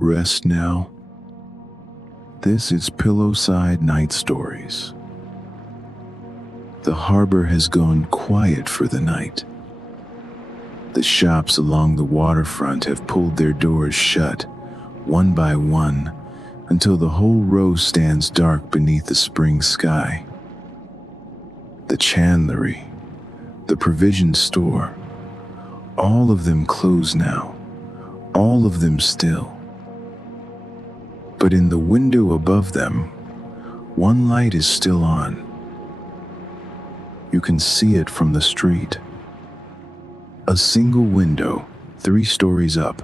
Rest now. This is Pillowside Night Stories. The harbor has gone quiet for the night. The shops along the waterfront have pulled their doors shut, one by one, until the whole row stands dark beneath the spring sky. The chandlery, the provision store, all of them closed now, all of them still. But in the window above them, one light is still on. You can see it from the street. A single window, 3 stories up,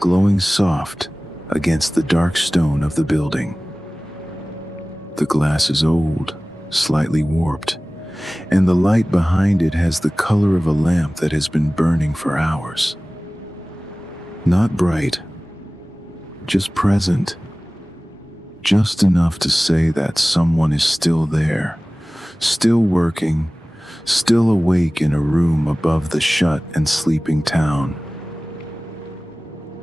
glowing soft against the dark stone of the building. The glass is old, slightly warped, and the light behind it has the color of a lamp that has been burning for hours. Not bright, just present. Just enough to say that someone is still there, still working, still awake in a room above the shut and sleeping town.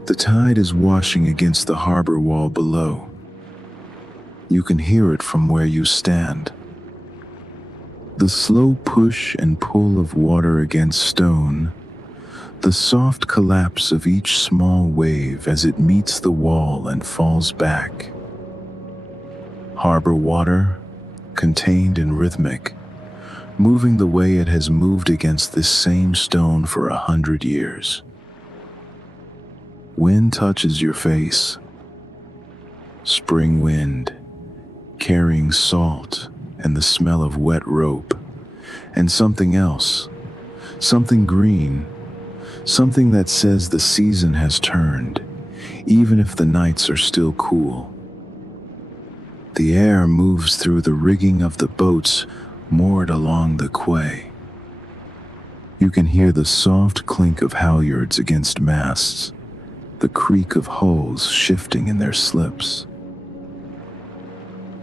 The tide is washing against the harbor wall below. You can hear it from where you stand. The slow push and pull of water against stone, the soft collapse of each small wave as it meets the wall and falls back. Harbor water, contained and rhythmic, moving the way it has moved against this same stone for 100 years. Wind touches your face. Spring wind, carrying salt and the smell of wet rope, and something else, something green, something that says the season has turned, even if the nights are still cool. The air moves through the rigging of the boats moored along the quay. You can hear the soft clink of halyards against masts, the creak of hulls shifting in their slips.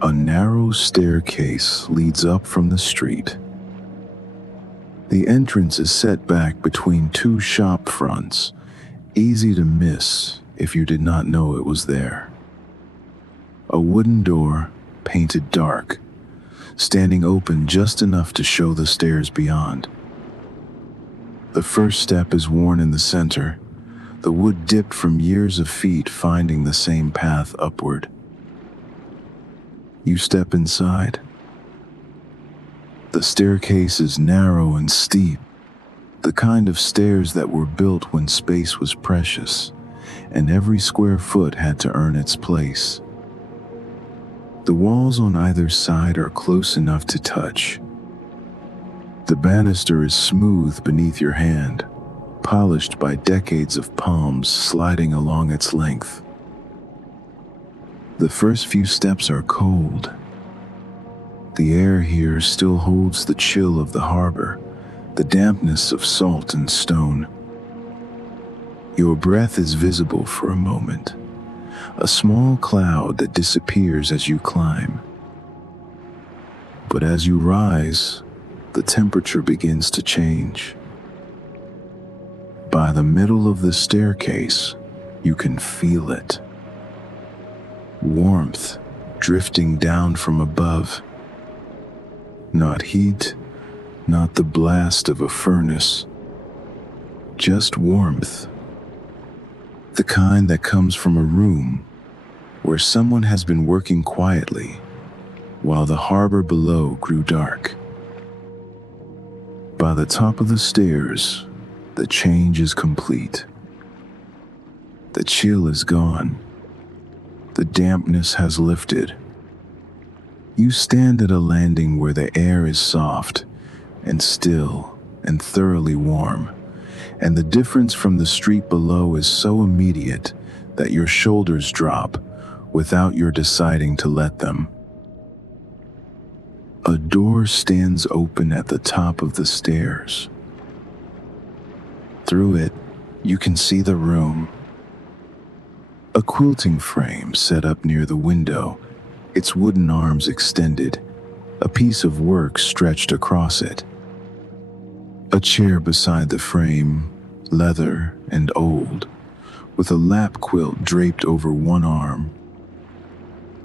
A narrow staircase leads up from the street. The entrance is set back between 2 shop fronts, easy to miss if you did not know it was there. A wooden door, painted dark, standing open just enough to show the stairs beyond. The first step is worn in the center, the wood dipped from years of feet finding the same path upward. You step inside. The staircase is narrow and steep, the kind of stairs that were built when space was precious, and every square foot had to earn its place. The walls on either side are close enough to touch. The banister is smooth beneath your hand, polished by decades of palms sliding along its length. The first few steps are cold. The air here still holds the chill of the harbor, the dampness of salt and stone. Your breath is visible for a moment, a small cloud that disappears as you climb. But as you rise, the temperature begins to change. By the middle of the staircase, you can feel it. Warmth drifting down from above. Not heat, not the blast of a furnace, just warmth. The kind that comes from a room where someone has been working quietly while the harbor below grew dark. By the top of the stairs, the change is complete. The chill is gone. The dampness has lifted. You stand at a landing where the air is soft and still and thoroughly warm, and the difference from the street below is so immediate that your shoulders drop without your deciding to let them. A door stands open at the top of the stairs. Through it, you can see the room. A quilting frame set up near the window, its wooden arms extended, a piece of work stretched across it. A chair beside the frame, leather and old, with a lap quilt draped over one arm,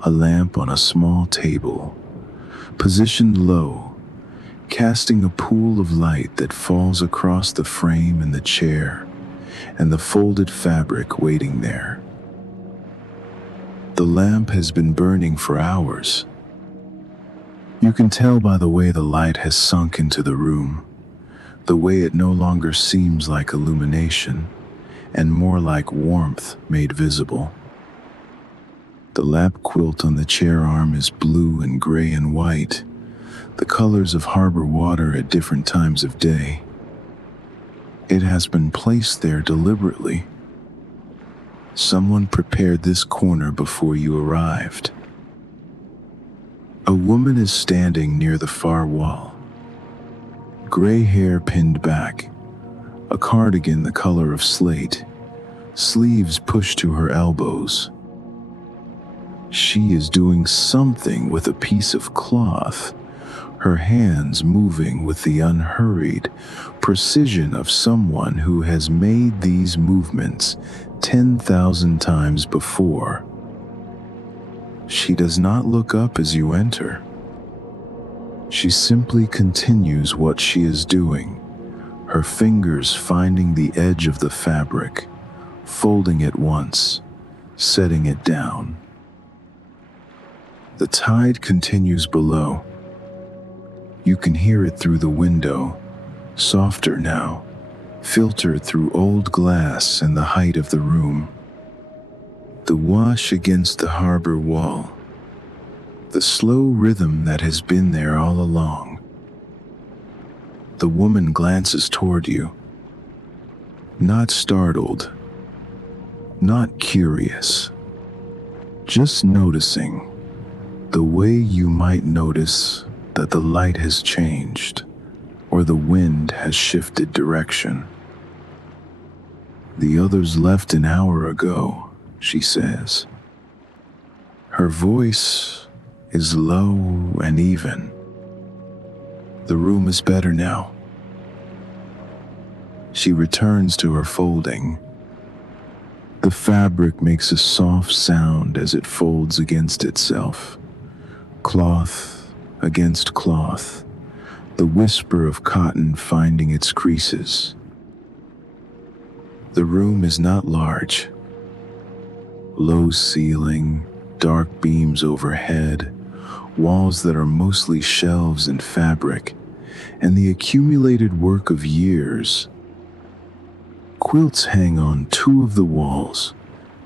a lamp on a small table, positioned low, casting a pool of light that falls across the frame and the chair and the folded fabric waiting there. The lamp has been burning for hours. You can tell by the way the light has sunk into the room, the way it no longer seems like illumination, and more like warmth made visible. The lap quilt on the chair arm is blue and gray and white, the colors of harbor water at different times of day. It has been placed there deliberately. Someone prepared this corner before you arrived. A woman is standing near the far wall. Gray hair pinned back, a cardigan the color of slate, sleeves pushed to her elbows. She is doing something with a piece of cloth, her hands moving with the unhurried precision of someone who has made these movements 10,000 times before. She does not look up as you enter. She simply continues what she is doing, her fingers finding the edge of the fabric, folding it once, setting it down. The tide continues below. You can hear it through the window, softer now, filtered through old glass and the height of the room. The wash against the harbor wall, the slow rhythm that has been there all along. The woman glances toward you, not startled, not curious, just noticing, the way you might notice that the light has changed or the wind has shifted direction. "The others left an hour ago," she says. Her voice is low and even. "The room is better now." She returns to her folding. The fabric makes a soft sound as it folds against itself. Cloth against cloth, the whisper of cotton finding its creases. The room is not large. Low ceiling, dark beams overhead, walls that are mostly shelves and fabric, and the accumulated work of years. Quilts hang on two of the walls,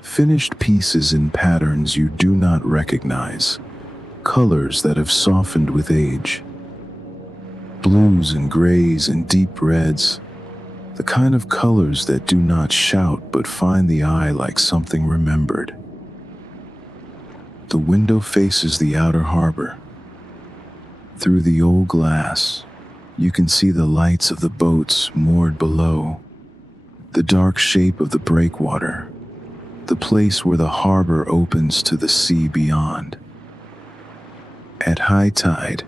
finished pieces in patterns you do not recognize, colors that have softened with age. Blues and grays and deep reds, the kind of colors that do not shout but find the eye like something remembered. The window faces the outer harbor. Through the old glass, you can see the lights of the boats moored below, the dark shape of the breakwater, the place where the harbor opens to the sea beyond. At high tide,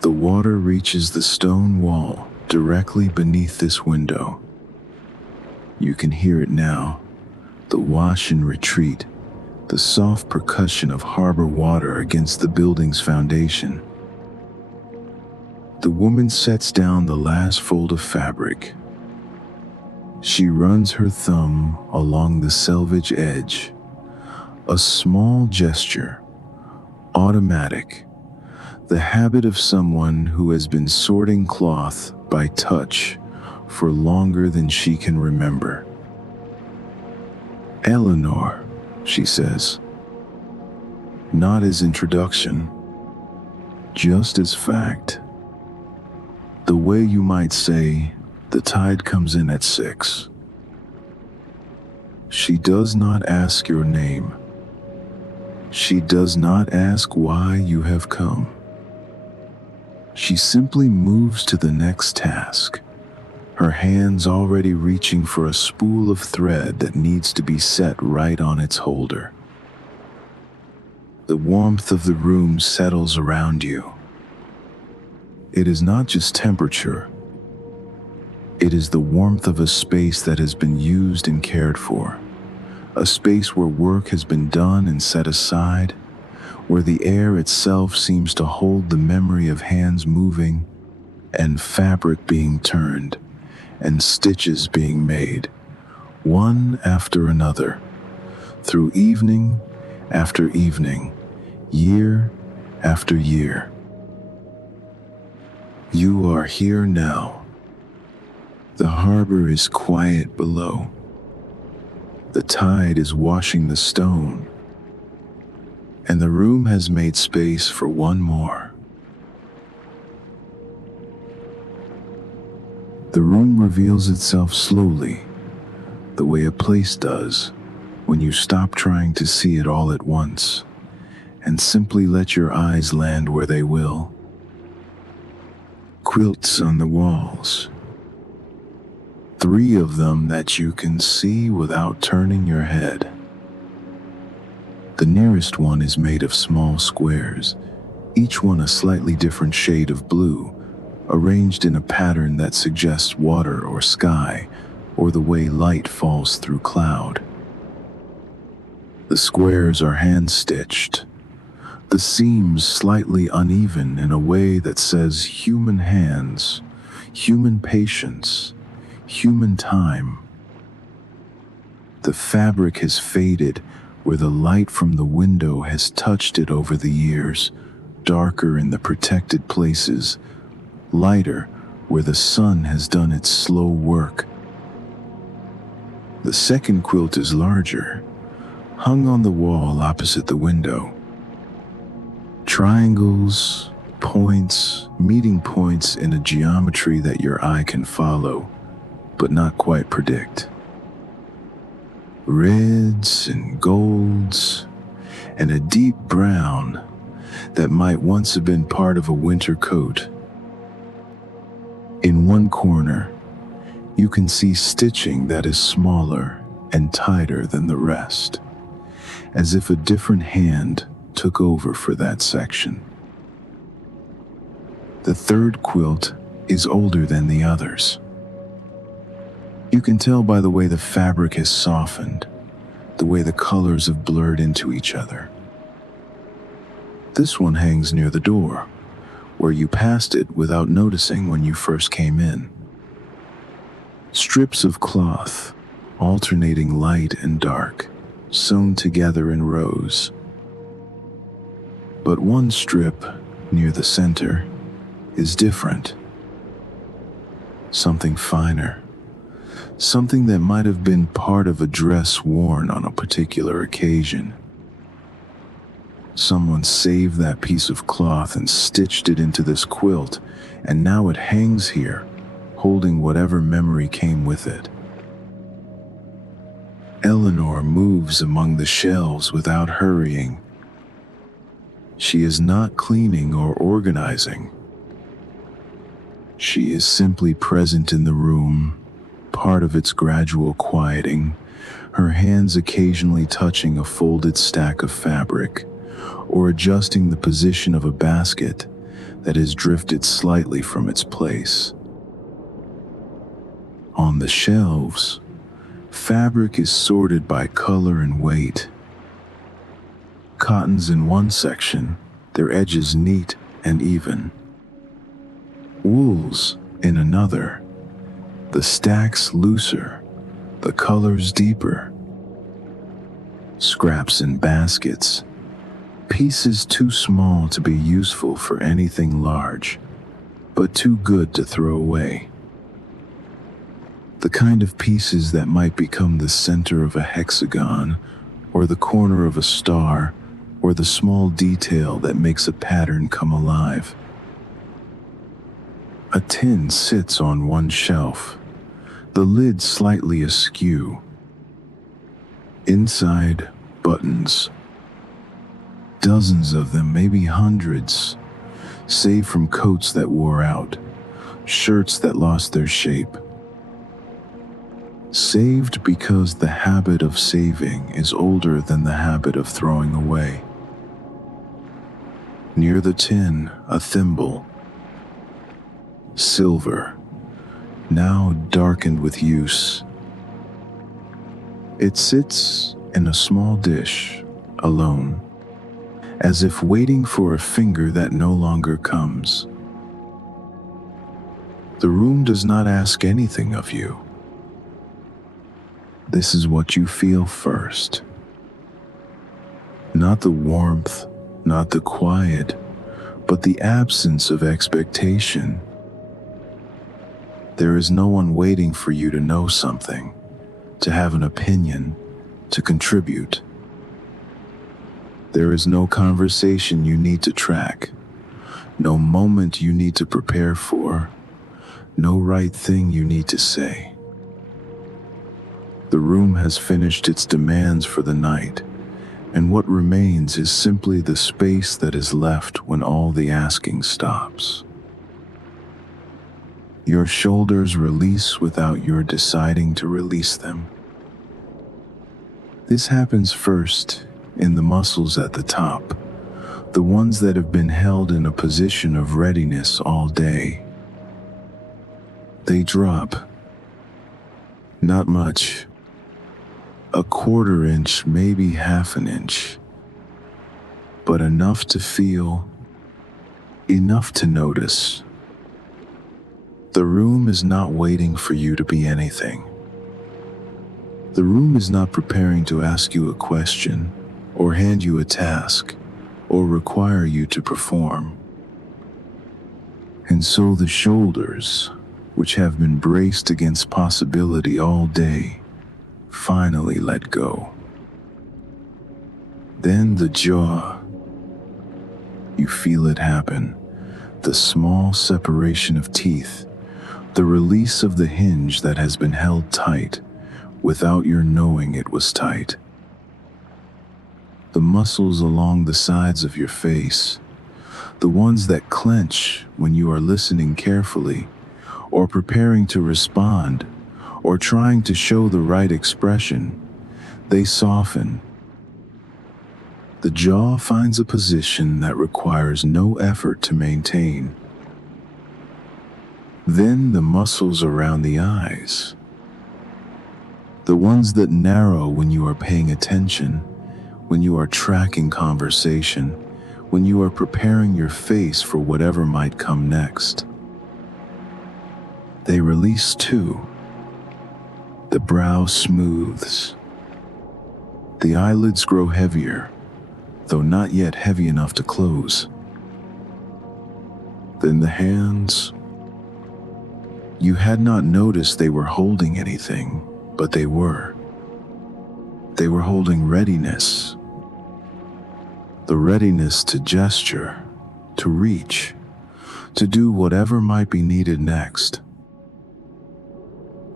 the water reaches the stone wall directly beneath this window. You can hear it now, the wash and retreat, the soft percussion of harbor water against the building's foundation. The woman sets down the last fold of fabric. She runs her thumb along the selvage edge, a small gesture, automatic, the habit of someone who has been sorting cloth by touch for longer than she can remember. "Eleanor," she says. Not as introduction, just as fact. The way you might say, the tide comes in at 6. She does not ask your name. She does not ask why you have come. She simply moves to the next task, her hands already reaching for a spool of thread that needs to be set right on its holder. The warmth of the room settles around you. It is not just temperature. It is the warmth of a space that has been used and cared for, a space where work has been done and set aside, where the air itself seems to hold the memory of hands moving and fabric being turned and stitches being made, one after another, through evening after evening, year after year. You are here now. The harbor is quiet below. The tide is washing the stone, and the room has made space for one more. The room reveals itself slowly, the way a place does when you stop trying to see it all at once and simply let your eyes land where they will. Quilts on the walls. 3 of them that you can see without turning your head. The nearest one is made of small squares, each one a slightly different shade of blue, arranged in a pattern that suggests water or sky, or the way light falls through cloud. The squares are hand-stitched, the seams slightly uneven in a way that says human hands, human patience, human time. The fabric has faded where the light from the window has touched it over the years, darker in the protected places, lighter where the sun has done its slow work. The second quilt is larger, hung on the wall opposite the window. Triangles, points, meeting points in a geometry that your eye can follow, but not quite predict. Reds and golds, and a deep brown that might once have been part of a winter coat. In one corner, you can see stitching that is smaller and tighter than the rest, as if a different hand took over for that section. The third quilt is older than the others. You can tell by the way the fabric has softened, the way the colors have blurred into each other. This one hangs near the door, where you passed it without noticing when you first came in. Strips of cloth, alternating light and dark, sewn together in rows. But one strip, near the center, is different. Something finer. Something that might have been part of a dress worn on a particular occasion. Someone saved that piece of cloth and stitched it into this quilt, and now it hangs here, holding whatever memory came with it. Eleanor moves among the shelves without hurrying. She is not cleaning or organizing. She is simply present in the room, part of its gradual quieting, her hands occasionally touching a folded stack of fabric, or adjusting the position of a basket that has drifted slightly from its place. On the shelves, fabric is sorted by color and weight. Cottons in one section, their edges neat and even. Wools in another, the stacks looser, the colors deeper. Scraps in baskets, pieces too small to be useful for anything large, but too good to throw away. The kind of pieces that might become the center of a hexagon, or the corner of a star, or the small detail that makes a pattern come alive. A tin sits on one shelf, the lid slightly askew. Inside, buttons. Dozens of them, maybe hundreds, saved from coats that wore out, shirts that lost their shape. Saved because the habit of saving is older than the habit of throwing away. Near the tin, a thimble. Silver, now darkened with use. It sits in a small dish, alone, as if waiting for a finger that no longer comes. The room does not ask anything of you. This is what you feel first. Not the warmth, not the quiet, but the absence of expectation. There is no one waiting for you to know something, to have an opinion, to contribute. There is no conversation you need to track, no moment you need to prepare for, no right thing you need to say. The room has finished its demands for the night, and what remains is simply the space that is left when all the asking stops. Your shoulders release without your deciding to release them. This happens first in the muscles at the top, the ones that have been held in a position of readiness all day. They drop. Not much. A quarter inch, maybe half an inch. But enough to feel, enough to notice. The room is not waiting for you to be anything. The room is not preparing to ask you a question, or hand you a task, or require you to perform. And so the shoulders, which have been braced against possibility all day, finally let go. Then the jaw. You feel it happen, the small separation of teeth, the release of the hinge that has been held tight without your knowing it was tight. The muscles along the sides of your face, the ones that clench when you are listening carefully, or preparing to respond, or trying to show the right expression, they soften. The jaw finds a position that requires no effort to maintain. Then the muscles around the eyes, the ones that narrow when you are paying attention, when you are tracking conversation, when you are preparing your face for whatever might come next. They release too. The brow smooths. The eyelids grow heavier, though not yet heavy enough to close. Then the hands. You had not noticed they were holding anything, but they were. They were holding readiness. The readiness to gesture, to reach, to do whatever might be needed next.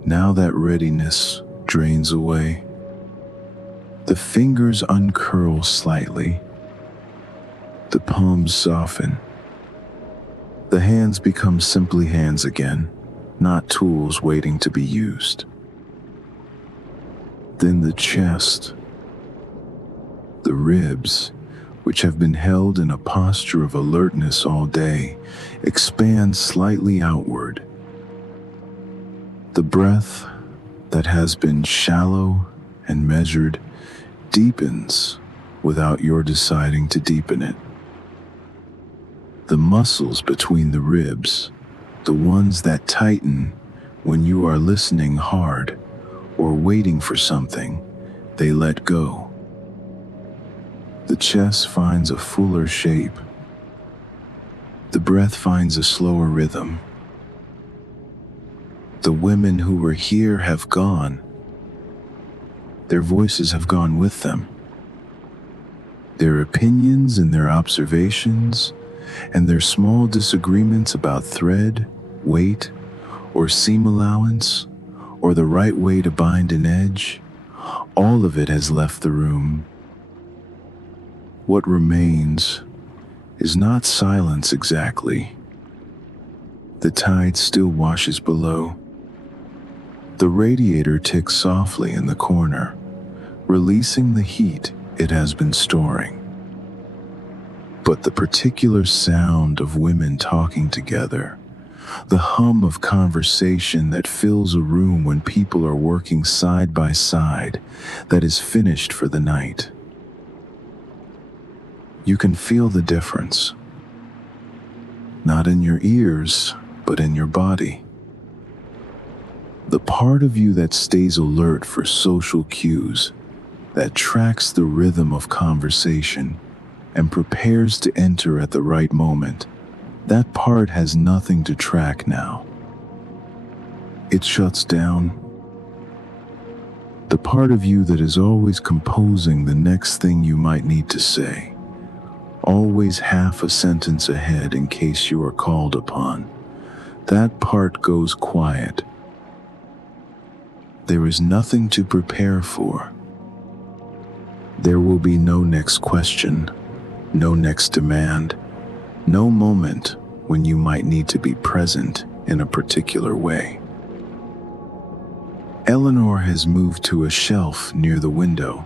Now that readiness drains away. The fingers uncurl slightly. The palms soften. The hands become simply hands again, not tools waiting to be used. Then the chest, the ribs, which have been held in a posture of alertness all day, expand slightly outward. The breath that has been shallow and measured deepens without your deciding to deepen it. The muscles between the ribs, the ones that tighten when you are listening hard or waiting for something, they let go. The chest finds a fuller shape. The breath finds a slower rhythm. The women who were here have gone. Their voices have gone with them. Their opinions and their observations and their small disagreements about thread, weight, or seam allowance, or the right way to bind an edge, all of it has left the room. What remains is not silence exactly. The tide still washes below. The radiator ticks softly in the corner, releasing the heat it has been storing. But the particular sound of women talking together, the hum of conversation that fills a room when people are working side by side, that is finished for the night. You can feel the difference, not in your ears, but in your body. The part of you that stays alert for social cues, that tracks the rhythm of conversation, and prepares to enter at the right moment, that part has nothing to track now. It shuts down. The part of you that is always composing the next thing you might need to say, always half a sentence ahead in case you are called upon, that part goes quiet. There is nothing to prepare for. There will be no next question, no next demand, no moment when you might need to be present in a particular way. Eleanor has moved to a shelf near the window.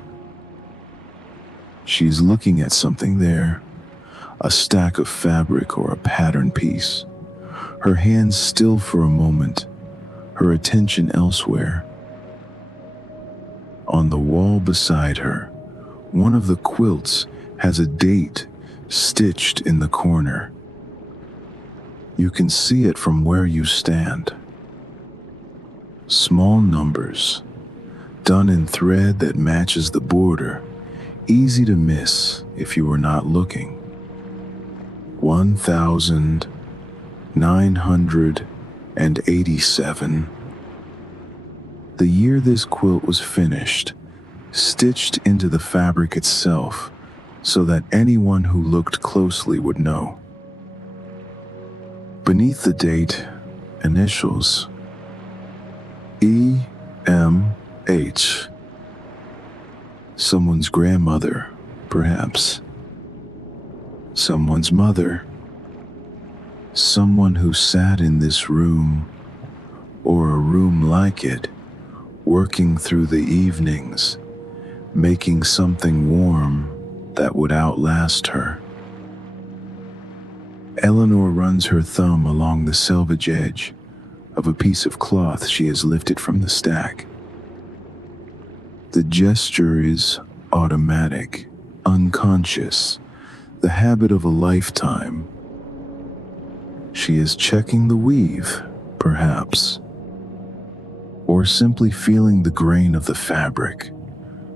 She's looking at something there, a stack of fabric or a pattern piece. Her hands still for a moment, her attention elsewhere. On the wall beside her, one of the quilts has a date stitched in the corner. You can see it from where you stand. Small numbers, done in thread that matches the border, easy to miss if you were not looking. 1987. The year this quilt was finished, stitched into the fabric itself, so that anyone who looked closely would know. Beneath the date, initials. E.M.H. Someone's grandmother, perhaps. Someone's mother. Someone who sat in this room, or a room like it, working through the evenings, making something warm that would outlast her. Eleanor runs her thumb along the selvage edge of a piece of cloth she has lifted from the stack. The gesture is automatic, unconscious, the habit of a lifetime. She is checking the weave, perhaps, or simply feeling the grain of the fabric,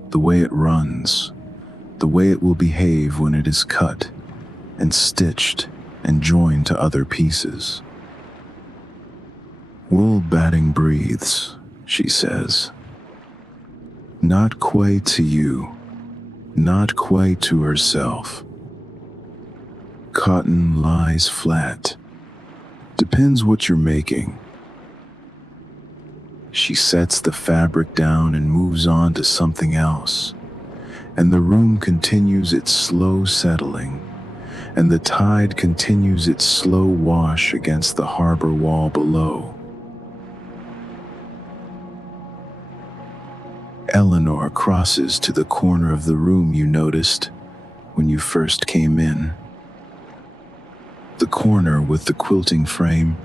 the way it runs, the way it will behave when it is cut and stitched and joined to other pieces. Wool batting breathes, she says. Not quite to you, not quite to herself. Cotton lies flat. Depends what you're making. She sets the fabric down and moves on to something else, and the room continues its slow settling, and the tide continues its slow wash against the harbor wall below. Eleanor crosses to the corner of the room you noticed when you first came in. The corner with the quilting frame.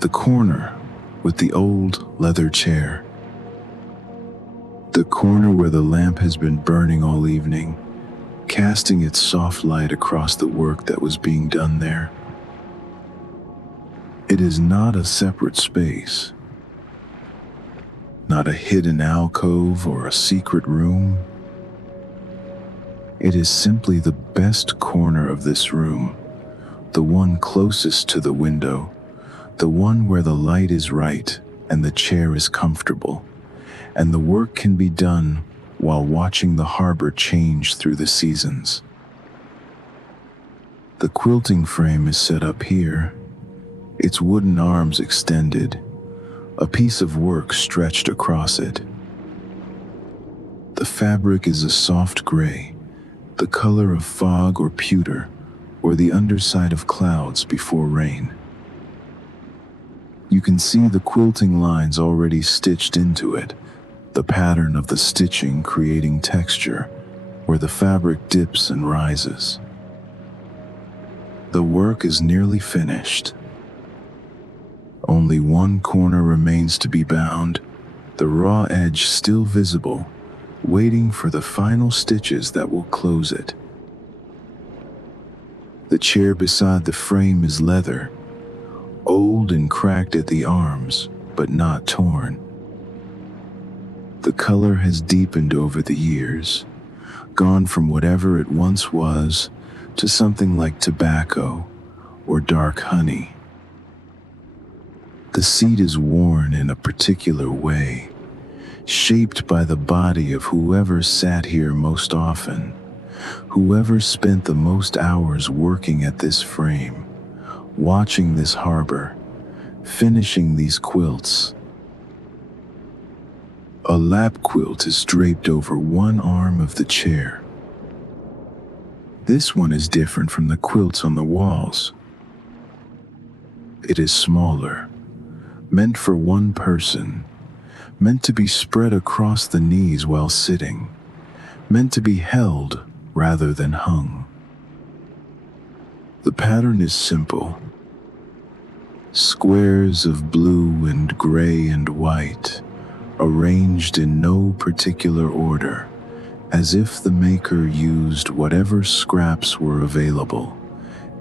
The corner with the old leather chair. The corner where the lamp has been burning all evening, casting its soft light across the work that was being done there. It is not a separate space, not a hidden alcove or a secret room. It is simply the best corner of this room, the one closest to the window, the one where the light is right and the chair is comfortable, and the work can be done while watching the harbor change through the seasons. The quilting frame is set up here, its wooden arms extended, a piece of work stretched across it. The fabric is a soft gray, the color of fog or pewter, or the underside of clouds before rain. You can see the quilting lines already stitched into it, the pattern of the stitching creating texture where the fabric dips and rises. The work is nearly finished. Only one corner remains to be bound, the raw edge still visible, waiting for the final stitches that will close it. The chair beside the frame is leather, old and cracked at the arms, but not torn. The color has deepened over the years, gone from whatever it once was to something like tobacco or dark honey. The seat is worn in a particular way, shaped by the body of whoever sat here most often, whoever spent the most hours working at this frame, watching this harbor, finishing these quilts. A lap quilt is draped over one arm of the chair. This one is different from the quilts on the walls. It is smaller, meant for one person, meant to be spread across the knees while sitting, meant to be held rather than hung. The pattern is simple. Squares of blue and gray and white, arranged in no particular order, as if the maker used whatever scraps were available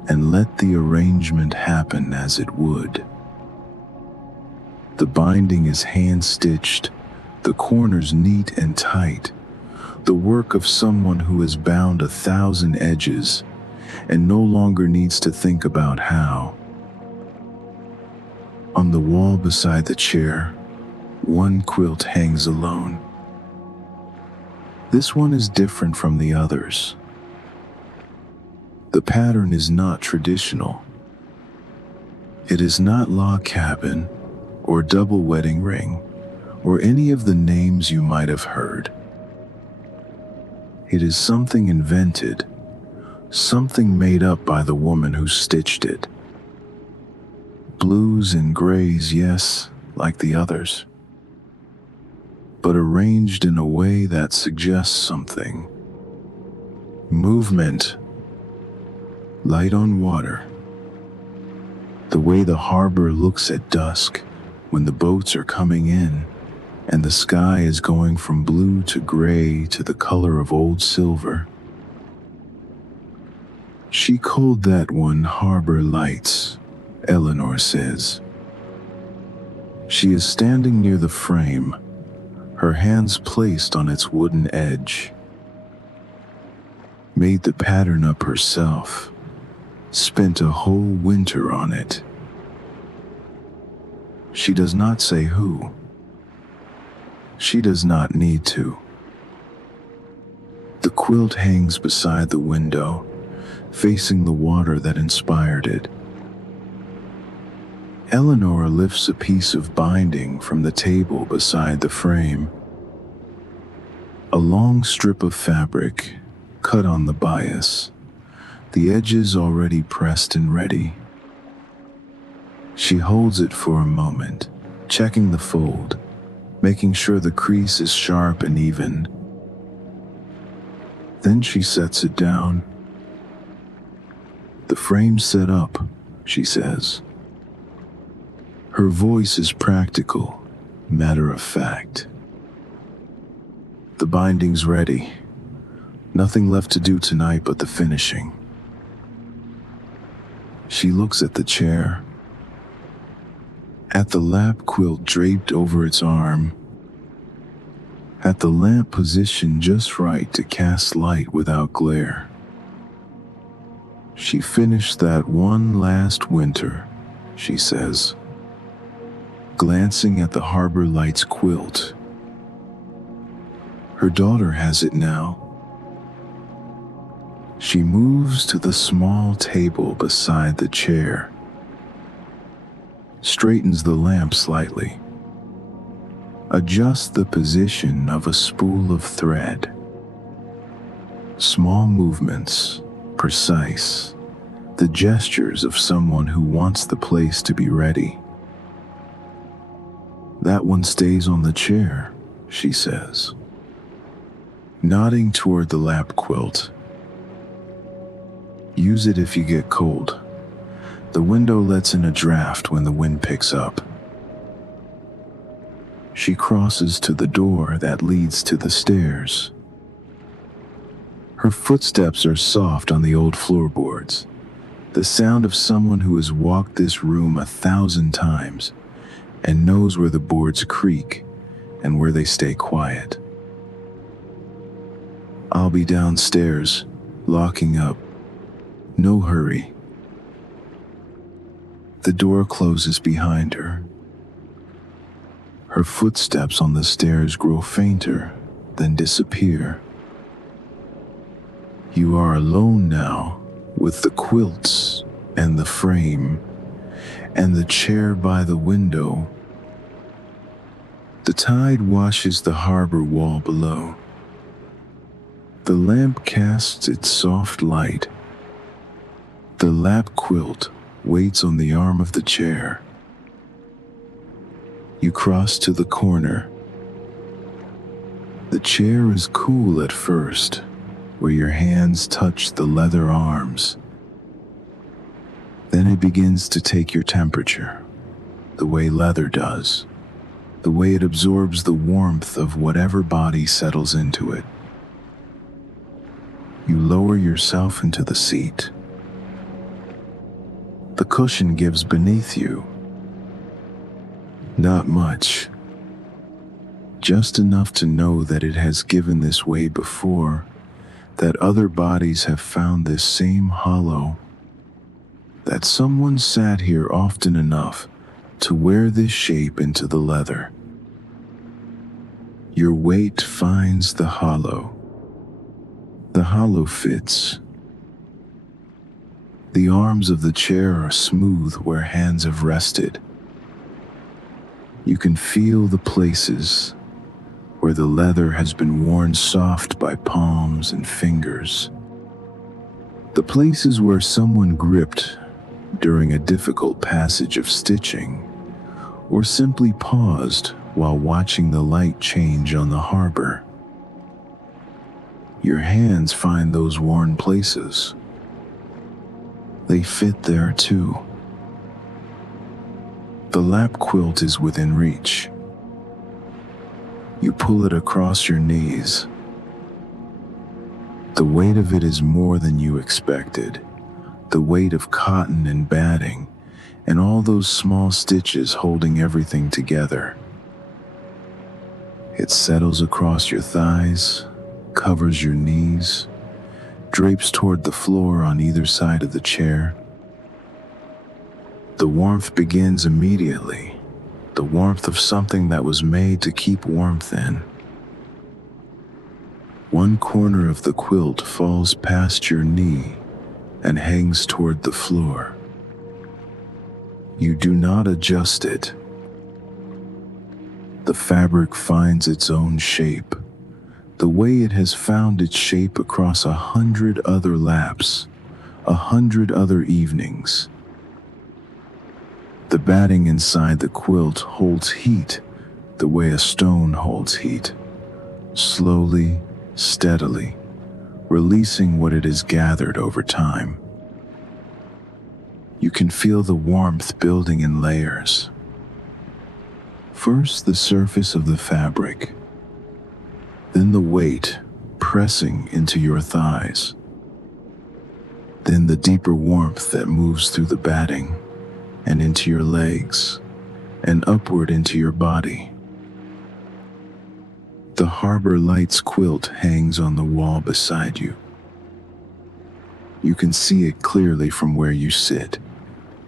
and let the arrangement happen as it would. The binding is hand-stitched, the corners neat and tight, the work of someone who has bound 1,000 edges and no longer needs to think about how. On the wall beside the chair, one quilt hangs alone. This one is different from the others. The pattern is not traditional. It is not log cabin or double wedding ring or any of the names you might have heard. It is something invented, something made up by the woman who stitched it. Blues and grays, yes, like the others, but arranged in a way that suggests something. Movement, light on water. The way the harbor looks at dusk when the boats are coming in and the sky is going from blue to gray to the color of old silver. She called that one Harbor Lights, Eleanor says. She is standing near the frame, her hands placed on its wooden edge. Made the pattern up herself, spent a whole winter on it. She does not say who. She does not need to. The quilt hangs beside the window, facing the water that inspired it. Eleanor lifts a piece of binding from the table beside the frame. A long strip of fabric, cut on the bias, the edges already pressed and ready. She holds it for a moment, checking the fold, making sure the crease is sharp and even. Then she sets it down. "The frame's set up," she says. Her voice is practical, matter of fact. "The binding's ready. Nothing left to do tonight but the finishing." She looks at the chair, at the lap quilt draped over its arm, at the lamp positioned just right to cast light without glare. She finished that one last winter, she says, glancing at the Harbor Lights quilt. Her daughter has it now. She moves to the small table beside the chair, straightens the lamp slightly, adjusts the position of a spool of thread. Small movements, precise, the gestures of someone who wants the place to be ready. "That one stays on the chair," she says, nodding toward the lap quilt. "Use it if you get cold. The window lets in a draft when the wind picks up. She crosses to the door that leads to the stairs. Her footsteps are soft on the old floorboards, the sound of someone who has walked this room 1,000 times and knows where the boards creak and where they stay quiet. I'll be downstairs, locking up. No hurry. The door closes behind her. Her footsteps on the stairs grow fainter, then disappear. You are alone now, with the quilts and the frame and the chair by the window. The tide washes the harbor wall below. The lamp casts its soft light. The lap quilt waits on the arm of the chair. You cross to the corner. The chair is cool at first, where your hands touch the leather arms. Then it begins to take your temperature, the way leather does, the way it absorbs the warmth of whatever body settles into it. You lower yourself into the seat. The cushion gives beneath you. Not much. Just enough to know that it has given this way before, that other bodies have found this same hollow, that someone sat here often enough to wear this shape into the leather. Your weight finds the hollow. The hollow fits. The arms of the chair are smooth where hands have rested. You can feel the places where the leather has been worn soft by palms and fingers. The places where someone gripped during a difficult passage of stitching, or simply paused while watching the light change on the harbor. Your hands find those worn places. They fit there too. The lap quilt is within reach. You pull it across your knees. The weight of it is more than you expected. The weight of cotton and batting, and all those small stitches holding everything together. It settles across your thighs, covers your knees, drapes toward the floor on either side of the chair. The warmth begins immediately, the warmth of something that was made to keep warmth in. One corner of the quilt falls past your knee and hangs toward the floor. You do not adjust it. The fabric finds its own shape, the way it has found its shape across 100 other laps, 100 other evenings. The batting inside the quilt holds heat the way a stone holds heat, slowly, steadily, releasing what it has gathered over time. You can feel the warmth building in layers. First, the surface of the fabric, then the weight pressing into your thighs, then the deeper warmth that moves through the batting and into your legs and upward into your body. The Harbor Lights quilt hangs on the wall beside you. You can see it clearly from where you sit.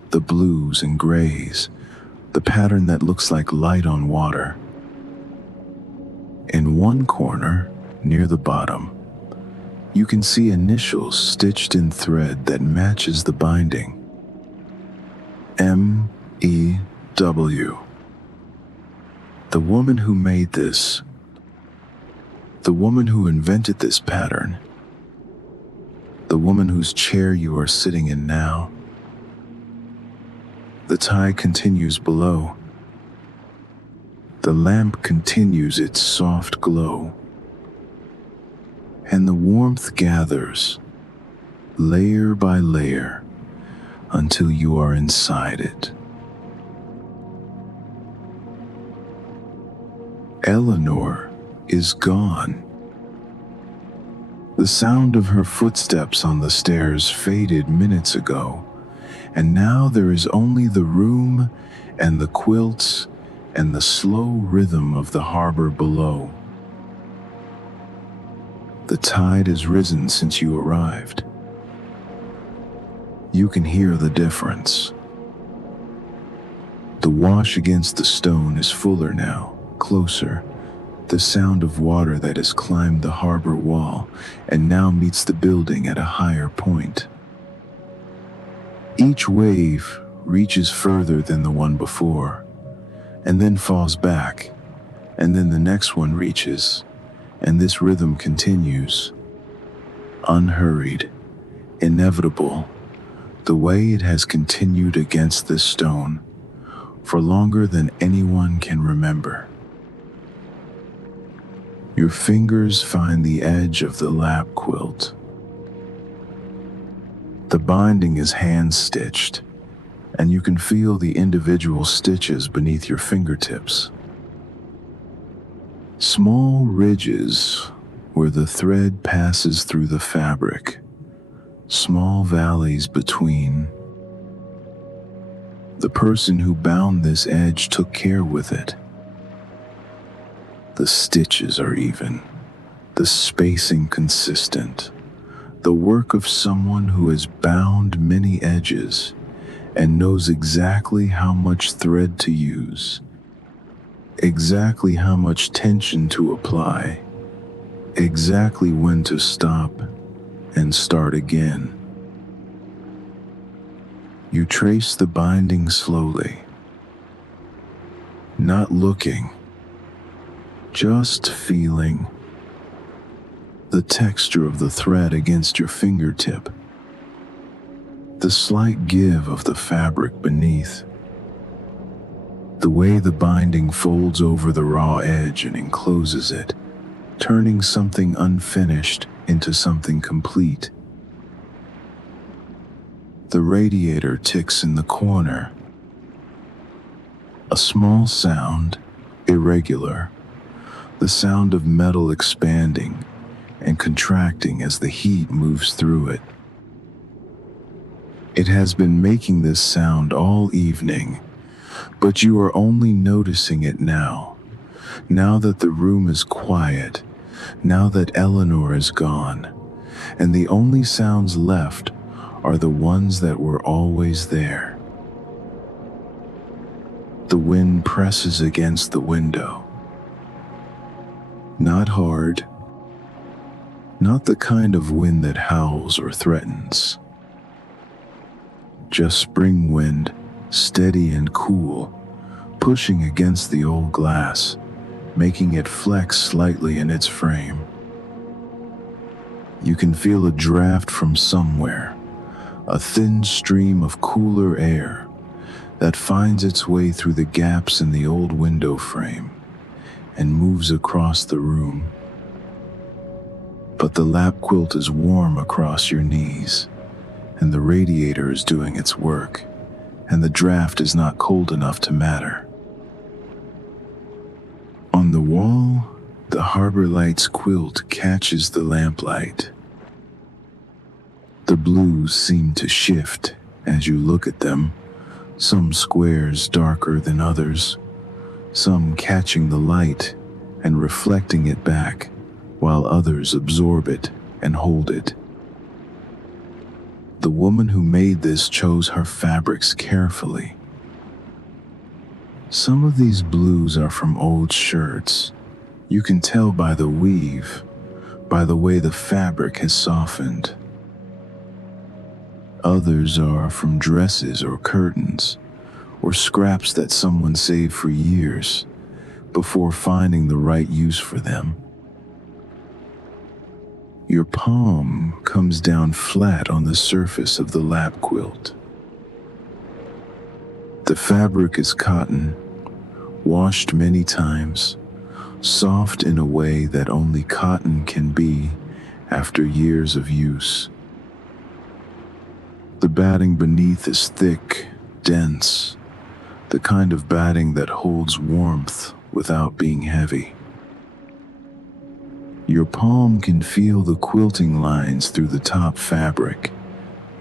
The blues and grays, the pattern that looks like light on water. In one corner, near the bottom, you can see initials stitched in thread that matches the binding. M-E-W. The woman who made this, the woman who invented this pattern, the woman whose chair you are sitting in now. The tide continues below. The lamp continues its soft glow. And the warmth gathers, layer by layer, until you are inside it. Eleanor is gone. The sound of her footsteps on the stairs faded minutes ago, and now there is only the room and the quilts and the slow rhythm of the harbor below. The tide has risen since you arrived. You can hear the difference. The wash against the stone is fuller now, closer. The sound of water that has climbed the harbor wall and now meets the building at a higher point. Each wave reaches further than the one before, and then falls back, and then the next one reaches, and this rhythm continues. Unhurried, inevitable, the way it has continued against this stone for longer than anyone can remember. Your fingers find the edge of the lap quilt. The binding is hand-stitched, and you can feel the individual stitches beneath your fingertips. Small ridges where the thread passes through the fabric, small valleys between. The person who bound this edge took care with it. The stitches are even, the spacing consistent, the work of someone who has bound many edges and knows exactly how much thread to use, exactly how much tension to apply, exactly when to stop and start again. You trace the binding slowly, not looking, just feeling the texture of the thread against your fingertip, the slight give of the fabric beneath, the way the binding folds over the raw edge and encloses it, turning something unfinished into something complete. The radiator ticks in the corner. A small sound, irregular, the sound of metal expanding and contracting as the heat moves through it. It has been making this sound all evening, but you are only noticing it now that the room is quiet, now that Eleanor is gone, and the only sounds left are the ones that were always there. The wind presses against the window. Not hard, not the kind of wind that howls or threatens. Just spring wind, steady and cool, pushing against the old glass, making it flex slightly in its frame. You can feel a draft from somewhere, a thin stream of cooler air that finds its way through the gaps in the old window frame and moves across the room. But the lap quilt is warm across your knees, and the radiator is doing its work, and the draft is not cold enough to matter. On the wall, the Harbor Lights quilt catches the lamplight. The blues seem to shift as you look at them, some squares darker than others, some catching the light and reflecting it back, while others absorb it and hold it. The woman who made this chose her fabrics carefully. Some of these blues are from old shirts. You can tell by the weave, by the way the fabric has softened. Others are from dresses or curtains, or scraps that someone saved for years before finding the right use for them. Your palm comes down flat on the surface of the lap quilt. The fabric is cotton, washed many times, soft in a way that only cotton can be after years of use. The batting beneath is thick, dense, the kind of batting that holds warmth without being heavy. Your palm can feel the quilting lines through the top fabric,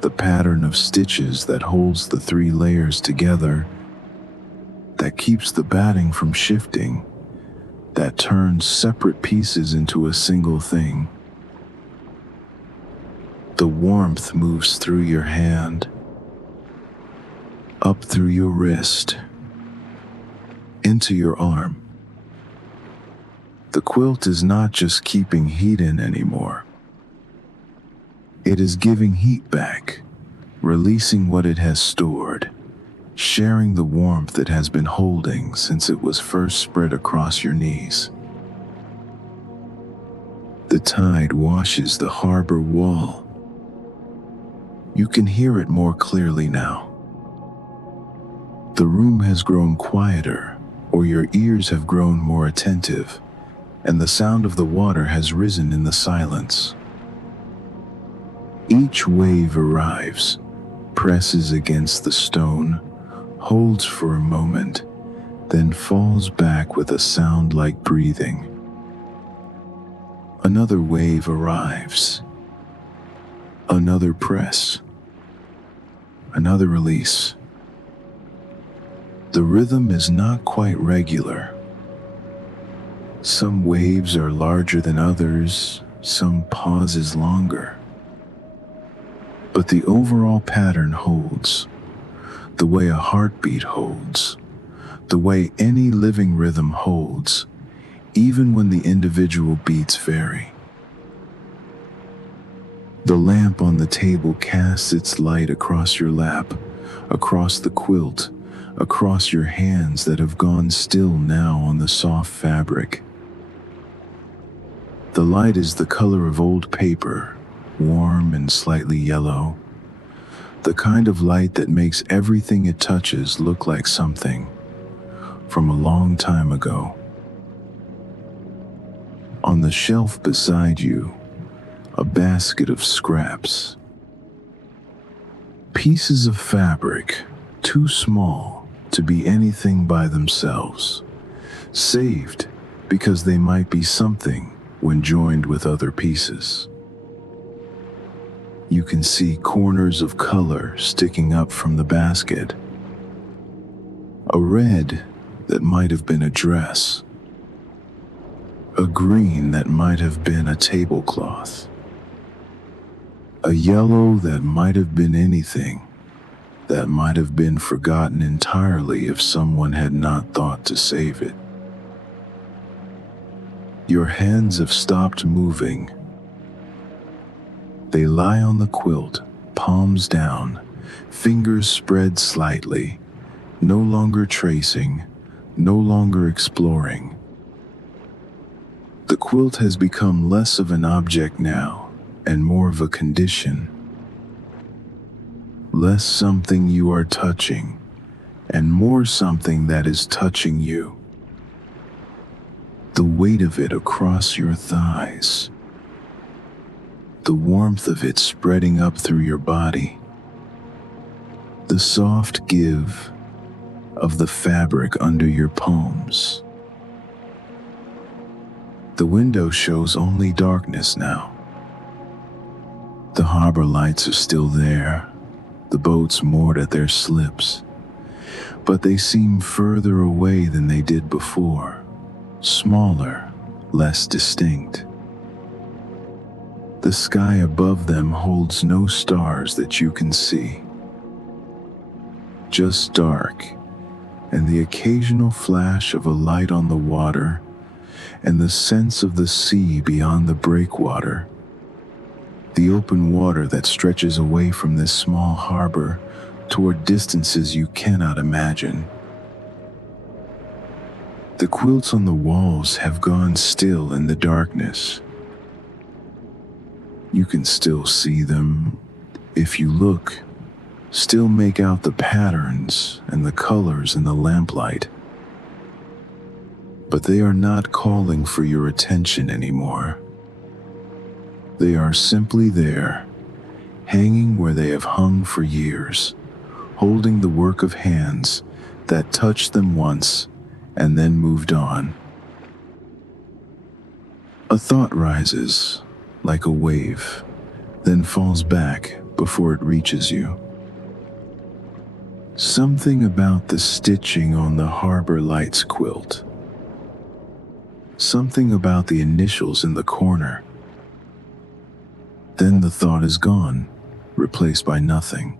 the pattern of stitches that holds the three layers together, that keeps the batting from shifting, that turns separate pieces into a single thing. The warmth moves through your hand, up through your wrist, into your arm. The quilt is not just keeping heat in anymore. It is giving heat back, releasing what it has stored, sharing the warmth it has been holding since it was first spread across your knees. The tide washes the harbor wall. You can hear it more clearly now. The room has grown quieter, or your ears have grown more attentive, and the sound of the water has risen in the silence. Each wave arrives, presses against the stone, holds for a moment, then falls back with a sound like breathing. Another wave arrives. Another press. Another release. The rhythm is not quite regular. Some waves are larger than others, some pauses longer. But the overall pattern holds, the way a heartbeat holds, the way any living rhythm holds, even when the individual beats vary. The lamp on the table casts its light across your lap, across the quilt, across your hands that have gone still now on the soft fabric. The light is the color of old paper, warm and slightly yellow. The kind of light that makes everything it touches look like something from a long time ago. On the shelf beside you, a basket of scraps. Pieces of fabric, too small to be anything by themselves, saved because they might be something when joined with other pieces. You can see corners of color sticking up from the basket. A red that might have been a dress. A green that might have been a tablecloth. A yellow that might have been anything, that might have been forgotten entirely if someone had not thought to save it. Your hands have stopped moving. They lie on the quilt, palms down, fingers spread slightly, no longer tracing, no longer exploring. The quilt has become less of an object now and more of a condition. Less something you are touching and more something that is touching you. The weight of it across your thighs. The warmth of it spreading up through your body. The soft give of the fabric under your palms. The window shows only darkness now. The harbor lights are still there, the boats moored at their slips, but they seem further away than they did before, smaller, less distinct. The sky above them holds no stars that you can see. Just dark, and the occasional flash of a light on the water, and the sense of the sea beyond the breakwater. The open water that stretches away from this small harbor toward distances you cannot imagine. The quilts on the walls have gone still in the darkness. You can still see them, if you look, still make out the patterns and the colors in the lamplight. But they are not calling for your attention anymore. They are simply there, hanging where they have hung for years, holding the work of hands that touched them once and then moved on. A thought rises like a wave, then falls back before it reaches you. Something about the stitching on the Harbor Lights quilt. Something about the initials in the corner. Then the thought is gone, replaced by nothing.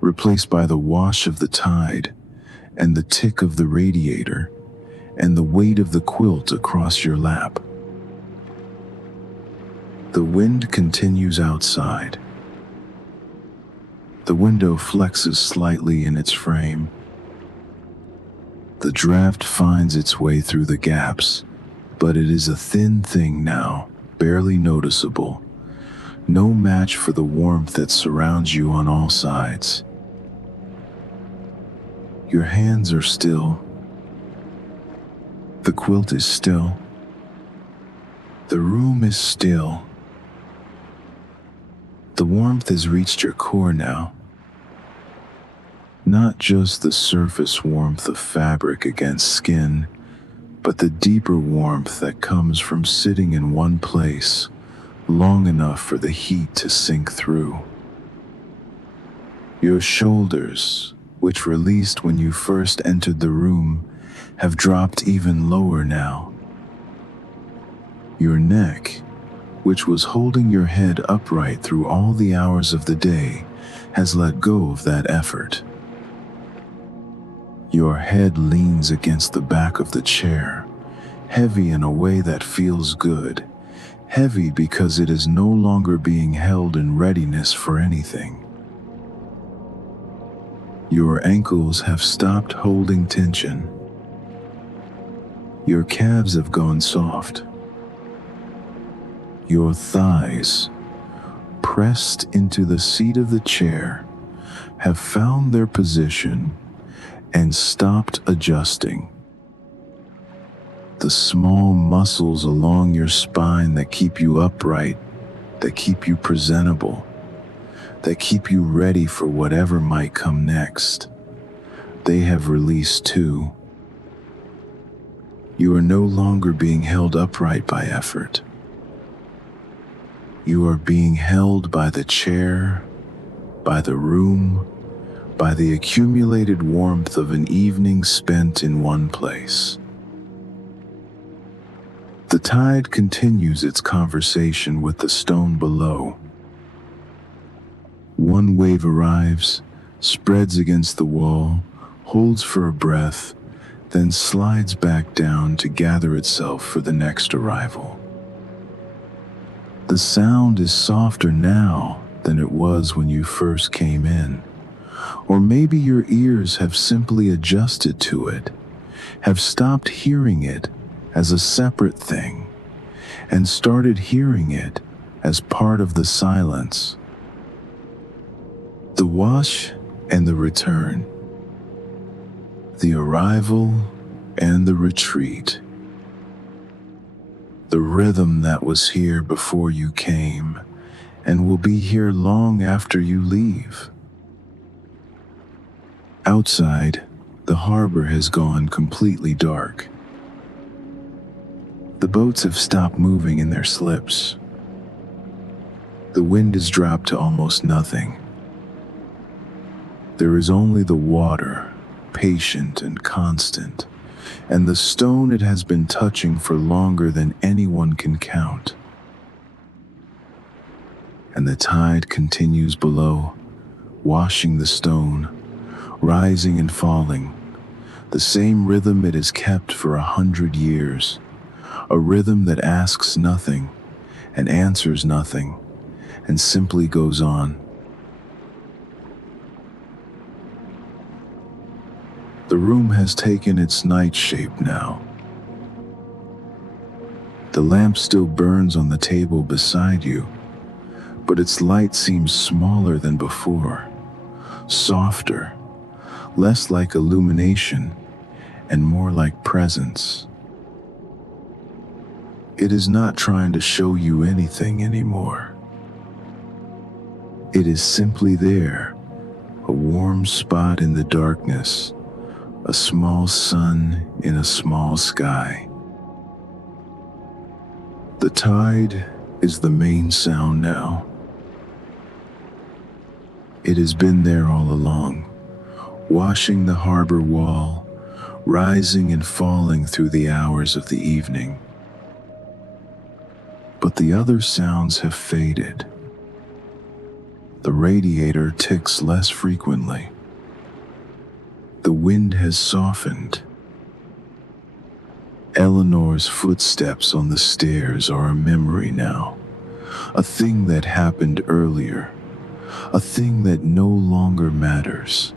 Replaced by the wash of the tide, and the tick of the radiator, and the weight of the quilt across your lap. The wind continues outside. The window flexes slightly in its frame. The draft finds its way through the gaps, but it is a thin thing now, barely noticeable. No match for the warmth that surrounds you on all sides. Your hands are still. The quilt is still. The room is still. The warmth has reached your core now. Not just the surface warmth of fabric against skin, but the deeper warmth that comes from sitting in one place long enough for the heat to sink through. Your shoulders, which released when you first entered the room, have dropped even lower now. Your neck, which was holding your head upright through all the hours of the day, has let go of that effort. Your head leans against the back of the chair, heavy in a way that feels good. Heavy because it is no longer being held in readiness for anything. Your ankles have stopped holding tension. Your calves have gone soft. Your thighs, pressed into the seat of the chair, have found their position and stopped adjusting. The small muscles along your spine that keep you upright, that keep you presentable, that keep you ready for whatever might come next, they have released too. You are no longer being held upright by effort. You are being held by the chair, by the room, by the accumulated warmth of an evening spent in one place. The tide continues its conversation with the stone below. One wave arrives, spreads against the wall, holds for a breath, then slides back down to gather itself for the next arrival. The sound is softer now than it was when you first came in. Or maybe your ears have simply adjusted to it, have stopped hearing it as a separate thing, and started hearing it as part of the silence. The wash and the return. The arrival and the retreat. The rhythm that was here before you came and will be here long after you leave. Outside, the harbor has gone completely dark. The boats have stopped moving in their slips. The wind has dropped to almost nothing. There is only the water, patient and constant, and the stone it has been touching for longer than anyone can count. And the tide continues below, washing the stone, rising and falling, the same rhythm it has kept for 100 years, a rhythm that asks nothing and answers nothing and simply goes on. The room has taken its night shape now. The lamp still burns on the table beside you, but its light seems smaller than before, softer, less like illumination, and more like presence. It is not trying to show you anything anymore. It is simply there, a warm spot in the darkness, a small sun in a small sky. The tide is the main sound now. It has been there all along, washing the harbor wall, rising and falling through the hours of the evening. But the other sounds have faded. The radiator ticks less frequently. The wind has softened. Eleanor's footsteps on the stairs are a memory now, a thing that happened earlier, a thing that no longer matters.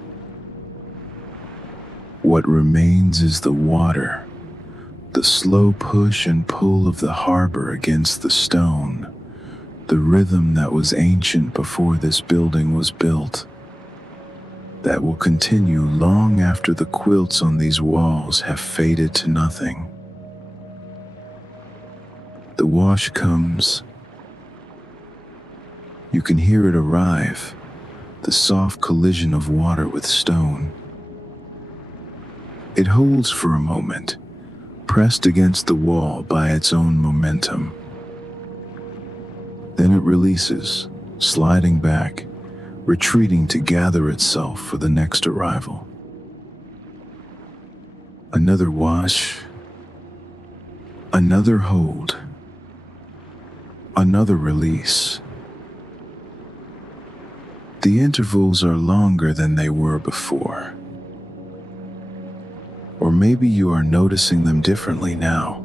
What remains is the water, the slow push and pull of the harbor against the stone, the rhythm that was ancient before this building was built, that will continue long after the quilts on these walls have faded to nothing. The wash comes. You can hear it arrive, the soft collision of water with stone. It holds for a moment, pressed against the wall by its own momentum. Then it releases, sliding back, retreating to gather itself for the next arrival. Another wash, another hold, another release. The intervals are longer than they were before. Or maybe you are noticing them differently now.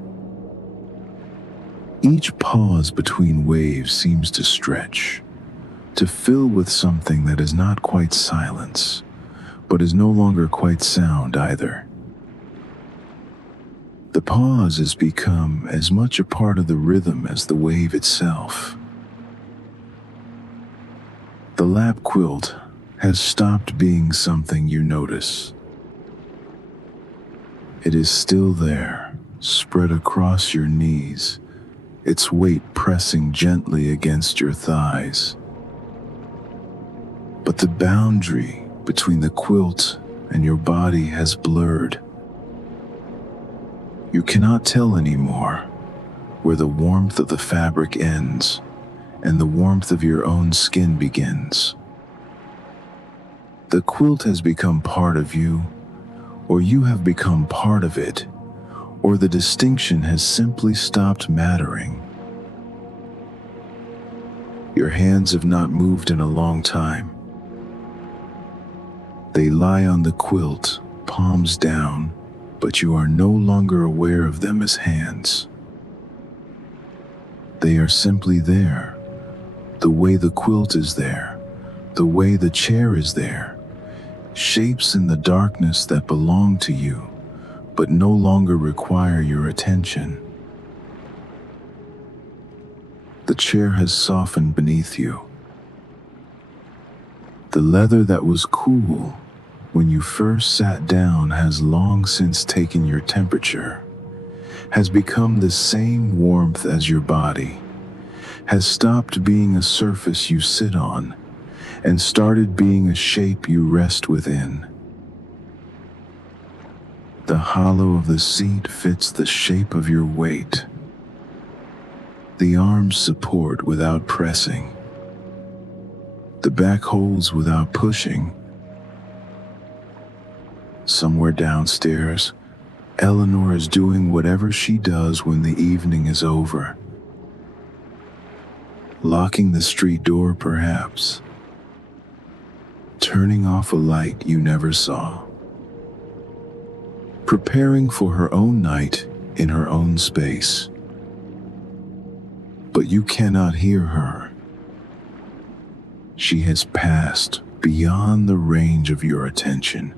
Each pause between waves seems to stretch, to fill with something that is not quite silence, but is no longer quite sound either. The pause has become as much a part of the rhythm as the wave itself. The lap quilt has stopped being something you notice. It is still there, spread across your knees, its weight pressing gently against your thighs. But the boundary between the quilt and your body has blurred. You cannot tell anymore where the warmth of the fabric ends and the warmth of your own skin begins. The quilt has become part of you, or you have become part of it, or the distinction has simply stopped mattering. Your hands have not moved in a long time. They lie on the quilt, palms down, but you are no longer aware of them as hands. They are simply there, the way the quilt is there, the way the chair is there, shapes in the darkness that belong to you, but no longer require your attention. The chair has softened beneath you. The leather that was cool when you first sat down has long since taken your temperature, has become the same warmth as your body, has stopped being a surface you sit on, and started being a shape you rest within. The hollow of the seat fits the shape of your weight. The arms support without pressing. The back holds without pushing. Somewhere downstairs, Eleanor is doing whatever she does when the evening is over. Locking the street door, perhaps. Turning off a light you never saw. Preparing for her own night in her own space. But you cannot hear her. She has passed beyond the range of your attention,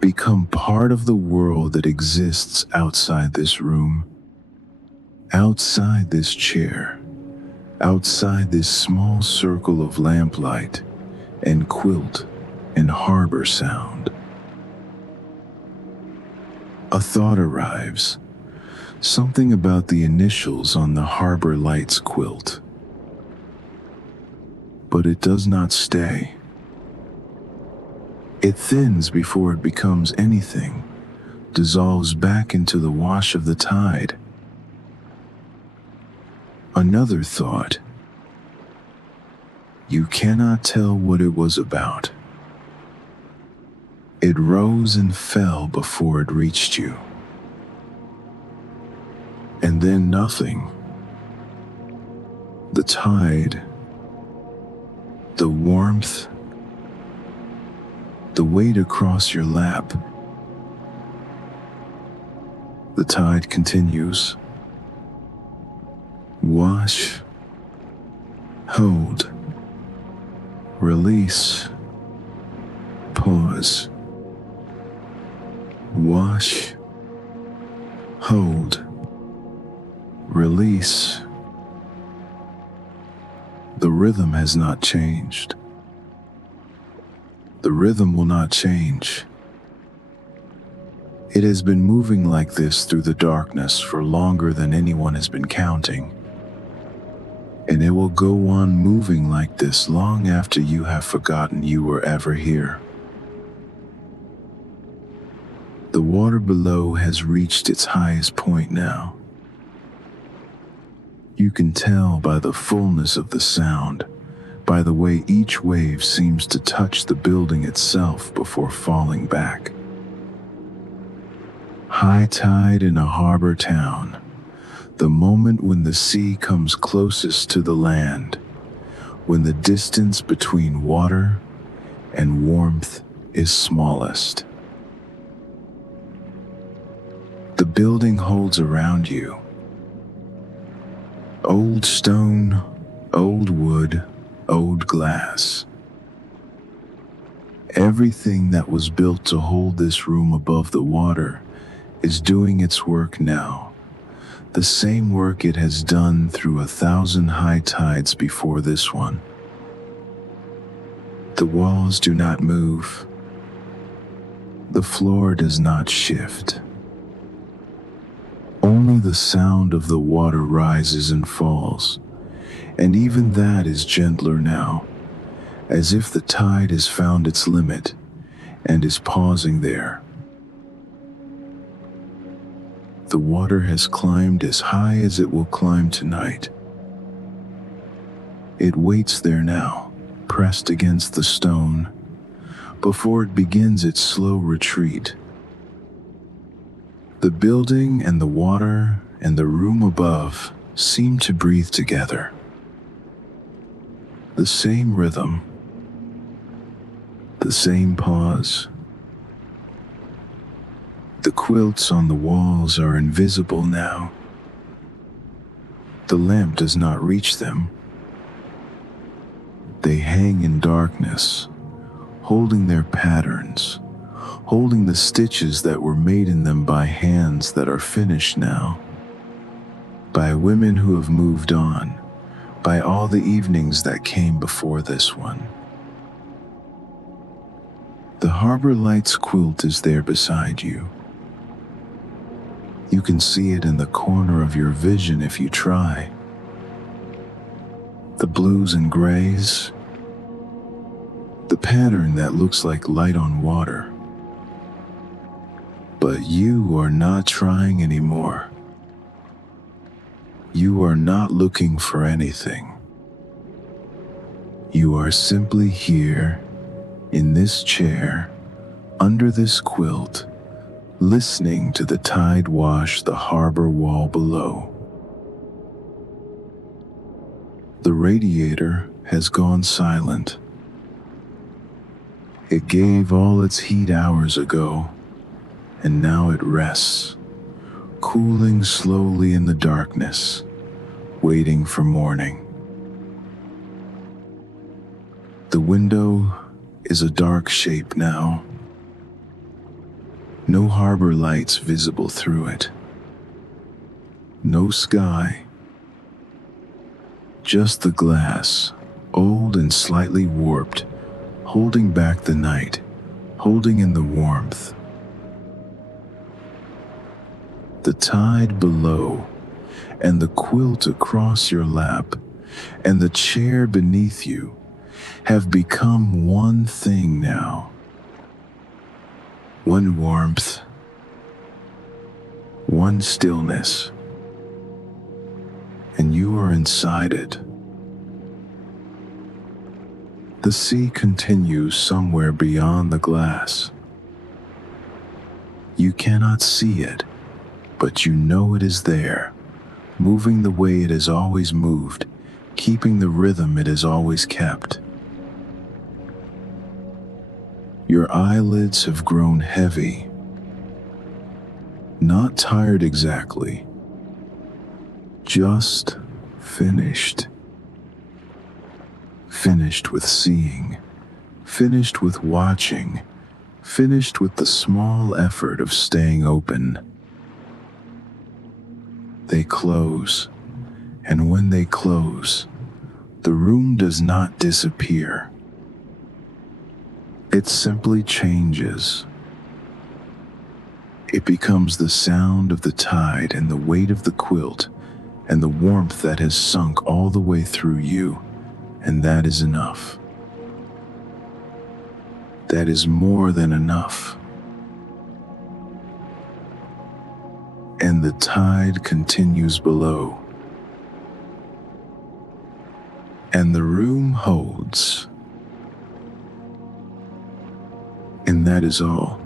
become part of the world that exists outside this room, outside this chair, outside this small circle of lamplight and quilt and harbor sound. A thought arrives, something about the initials on the Harbor Lights quilt. but it does not stay. It thins before it becomes anything, dissolves back into the wash of the tide. Another thought. You cannot tell what it was about. It rose and fell before it reached you. And then nothing. The tide, the warmth, the weight across your lap. The tide continues. Wash, hold, release, pause. Wash, hold, release. The rhythm has not changed. The rhythm will not change. It has been moving like this through the darkness for longer than anyone has been counting. And it will go on moving like this long after you have forgotten you were ever here. The water below has reached its highest point now. You can tell by the fullness of the sound, by the way each wave seems to touch the building itself before falling back. High tide in a harbor town, the moment when the sea comes closest to the land, when the distance between water and warmth is smallest. The building holds around you. Old stone, old wood, old glass. Everything that was built to hold this room above the water is doing its work now. The same work it has done through 1,000 high tides before this one. The walls do not move. The floor does not shift. Only the sound of the water rises and falls, and even that is gentler now, as if the tide has found its limit and is pausing there. The water has climbed as high as it will climb tonight. It waits there now, pressed against the stone, before it begins its slow retreat. The building and the water and the room above seem to breathe together. The same rhythm, the same pause. The quilts on the walls are invisible now. The lamp does not reach them. They hang in darkness, holding their patterns, holding the stitches that were made in them by hands that are finished now, by women who have moved on, by all the evenings that came before this one. The Harbor Lights quilt is there beside you. You can see it in the corner of your vision if you try. The blues and grays, the pattern that looks like light on water. But you are not trying anymore. You are not looking for anything. You are simply here, in this chair, under this quilt, listening to the tide wash the harbor wall below. The radiator has gone silent. It gave all its heat hours ago, and now it rests, cooling slowly in the darkness, waiting for morning. The window is a dark shape now. No harbor lights visible through it. No sky. Just the glass, old and slightly warped, holding back the night, holding in the warmth. The tide below, and the quilt across your lap, and the chair beneath you have become one thing now. One warmth, one stillness, and you are inside it. The sea continues somewhere beyond the glass. You cannot see it, but you know it is there, moving the way it has always moved, keeping the rhythm it has always kept. Your eyelids have grown heavy, not tired exactly, just finished. Finished with seeing, finished with watching, finished with the small effort of staying open. They close, and when they close, the room does not disappear. It simply changes. It becomes the sound of the tide and the weight of the quilt and the warmth that has sunk all the way through you, and that is enough. That is more than enough. And the tide continues below. And the room holds. And that is all.